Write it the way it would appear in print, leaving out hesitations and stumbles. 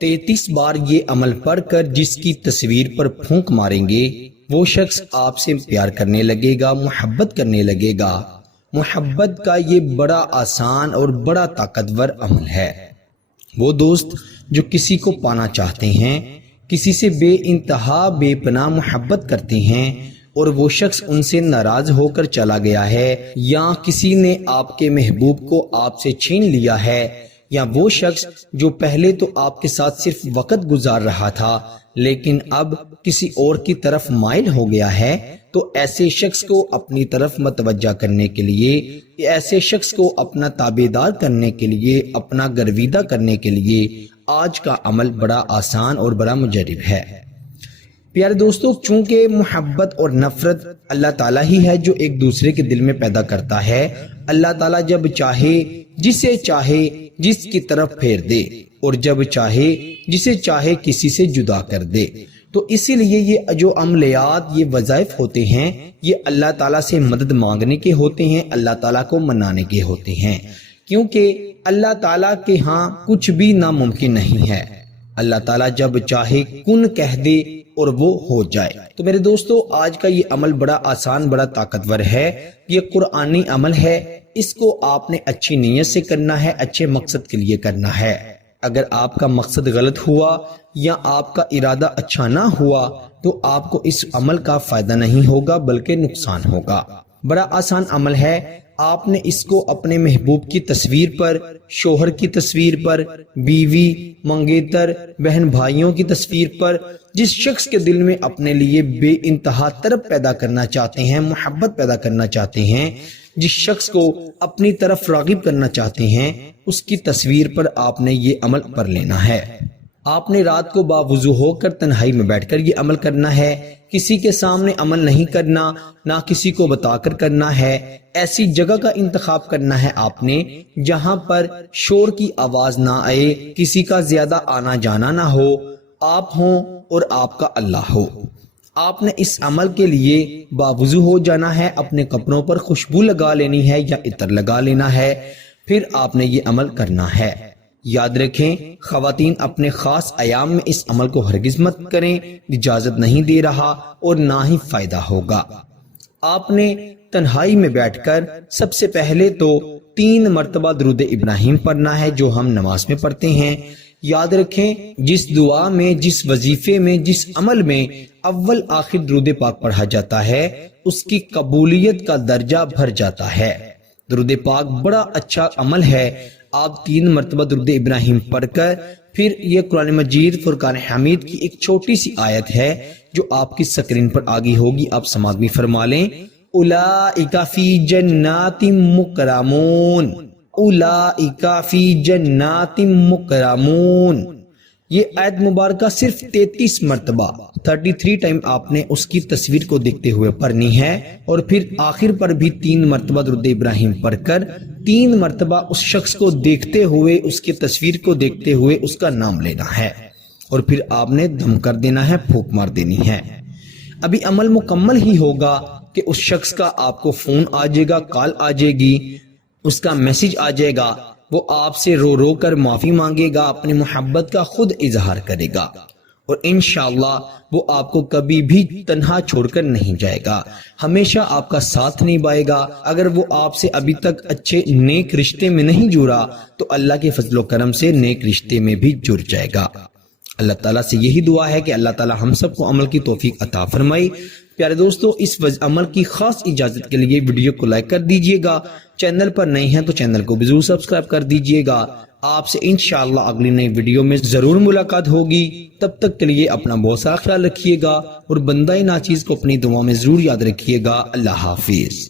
33 بار یہ عمل پڑھ کر جس کی تصویر پر پھونک ماریں گے وہ شخص آپ سے پیار کرنے لگے گا، محبت کرنے لگے گا۔ محبت کا یہ بڑا آسان اور بڑا طاقتور عمل ہے۔ وہ دوست جو کسی کو پانا چاہتے ہیں، کسی سے بے انتہا بے پناہ محبت کرتے ہیں اور وہ شخص ان سے ناراض ہو کر چلا گیا ہے، یا کسی نے آپ کے محبوب کو آپ سے چھین لیا ہے، یا وہ شخص جو پہلے تو آپ کے ساتھ صرف وقت گزار رہا تھا لیکن اب کسی اور کی طرف مائل ہو گیا ہے، تو ایسے شخص کو اپنی طرف متوجہ کرنے کے لیے، ایسے شخص کو اپنا تابعدار کرنے کے لیے، اپنا گرویدہ کرنے کے لیے آج کا عمل بڑا آسان اور بڑا مجرب ہے۔ پیارے دوستو، چونکہ محبت اور نفرت اللہ تعالیٰ ہی ہے جو ایک دوسرے کے دل میں پیدا کرتا ہے، اللہ تعالیٰ جب چاہے جسے چاہے جس کی طرف پھیر دے اور جب چاہے جسے چاہے کسی سے جدا کر دے۔ تو اسی لیے یہ جو عملیات، یہ وظائف ہوتے ہیں، یہ اللہ تعالیٰ سے مدد مانگنے کے ہوتے ہیں، اللہ تعالیٰ کو منانے کے ہوتے ہیں، کیونکہ اللہ تعالیٰ کے ہاں کچھ بھی ناممکن نہیں ہے۔ اللہ تعالیٰ جب چاہے کن کہہ دے اور وہ ہو جائے۔ تو میرے دوستو، آج کا یہ عمل بڑا آسان، بڑا طاقتور ہے، یہ قرآنی عمل ہے۔ اس کو آپ نے اچھی نیت سے کرنا ہے، اچھے مقصد کے لیے کرنا ہے۔ اگر آپ کا مقصد غلط ہوا یا آپ کا ارادہ اچھا نہ ہوا تو آپ کو اس عمل کا فائدہ نہیں ہوگا بلکہ نقصان ہوگا۔ بڑا آسان عمل ہے۔ آپ نے اس کو اپنے محبوب کی تصویر پر، شوہر کی تصویر پر، بیوی، منگیتر، بہن بھائیوں کی تصویر پر، جس شخص کے دل میں اپنے لیے بے انتہا طرب پیدا کرنا چاہتے ہیں، محبت پیدا کرنا چاہتے ہیں، جس شخص کو اپنی طرف راغب کرنا چاہتے ہیں، اس کی تصویر پر آپ نے یہ عمل پڑھ لینا ہے۔ آپ نے رات کو باوضو ہو کر تنہائی میں بیٹھ کر یہ عمل کرنا ہے، کسی کے سامنے عمل نہیں کرنا، نہ کسی کو بتا کر کرنا ہے۔ ایسی جگہ کا انتخاب کرنا ہے آپ نے جہاں پر شور کی آواز نہ آئے، کسی کا زیادہ آنا جانا نہ ہو، آپ ہوں اور آپ کا اللہ ہو۔ آپ نے اس عمل کے لیے باوضو ہو جانا ہے، اپنے کپڑوں پر خوشبو لگا لینی ہے یا عطر لگا لینا ہے، پھر آپ نے یہ عمل کرنا ہے۔ یاد رکھیں، خواتین اپنے خاص ایام میں اس عمل کو ہرگز مت کریں، اجازت نہیں دے رہا اور نہ ہی فائدہ ہوگا۔ آپ نے تنہائی میں بیٹھ کر سب سے پہلے تو 3 مرتبہ درود ابراہیم پڑھنا ہے جو ہم نماز میں پڑھتے ہیں۔ یاد رکھیں، جس دعا میں، جس وظیفے میں، جس عمل میں اول آخر درود پاک پڑھا جاتا ہے اس کی قبولیت کا درجہ بڑھ جاتا ہے۔ درود پاک بڑا اچھا عمل ہے۔ آپ 3 مرتبہ درود ابراہیم پڑھ کر پھر یہ قرآن مجید فرقان حمید کی ایک چھوٹی سی آیت ہے جو آپ کی سکرین پر آگی ہوگی، آپ سماعت بھی فرما لیں۔ اولئک فی جنات مکرمون، اولئک فی جنات مکرمون۔ یہ آیت مبارکہ صرف 33 مرتبہ 33 ٹائم آپ نے اس کی تصویر کو دیکھتے ہوئے پڑھنی ہے، اور پھر آخر پر بھی 3 مرتبہ درود ابراہیم پڑھ کر 3 مرتبہ اس شخص کو دیکھتے ہوئے، اس کی تصویر کو دیکھتے ہوئے اس کا نام لینا ہے، اور پھر آپ نے دم کر دینا ہے، پھونک مار دینی ہے۔ ابھی عمل مکمل ہی ہوگا کہ اس شخص کا آپ کو فون آ جائے گا، کال آ جائے گی، اس کا میسج آ جائے گا، وہ آپ سے رو رو کر معافی مانگے گا، اپنی محبت کا خود اظہار کرے گا، اور انشاءاللہ وہ آپ کو کبھی بھی تنہا چھوڑ کر نہیں جائے گا، ہمیشہ آپ کا ساتھ نبھائے گا۔ اگر وہ آپ سے ابھی تک اچھے نیک رشتے میں نہیں جڑا تو اللہ کے فضل و کرم سے نیک رشتے میں بھی جڑ جائے گا۔ اللہ تعالیٰ سے یہی دعا ہے کہ اللہ تعالیٰ ہم سب کو عمل کی توفیق عطا فرمائے۔ پیارے دوستو، اس عمل کی خاص اجازت کے لیے ویڈیو کو لائک کر دیجئے گا، چینل پر نئے ہیں تو چینل کو بھی ضرور سبسکرائب کر دیجئے گا۔ آپ سے انشاءاللہ اگلی نئی ویڈیو میں ضرور ملاقات ہوگی۔ تب تک کے لیے اپنا بہت سارا خیال رکھیے گا اور بندہ ناچیز کو اپنی دعا میں ضرور یاد رکھیے گا۔ اللہ حافظ۔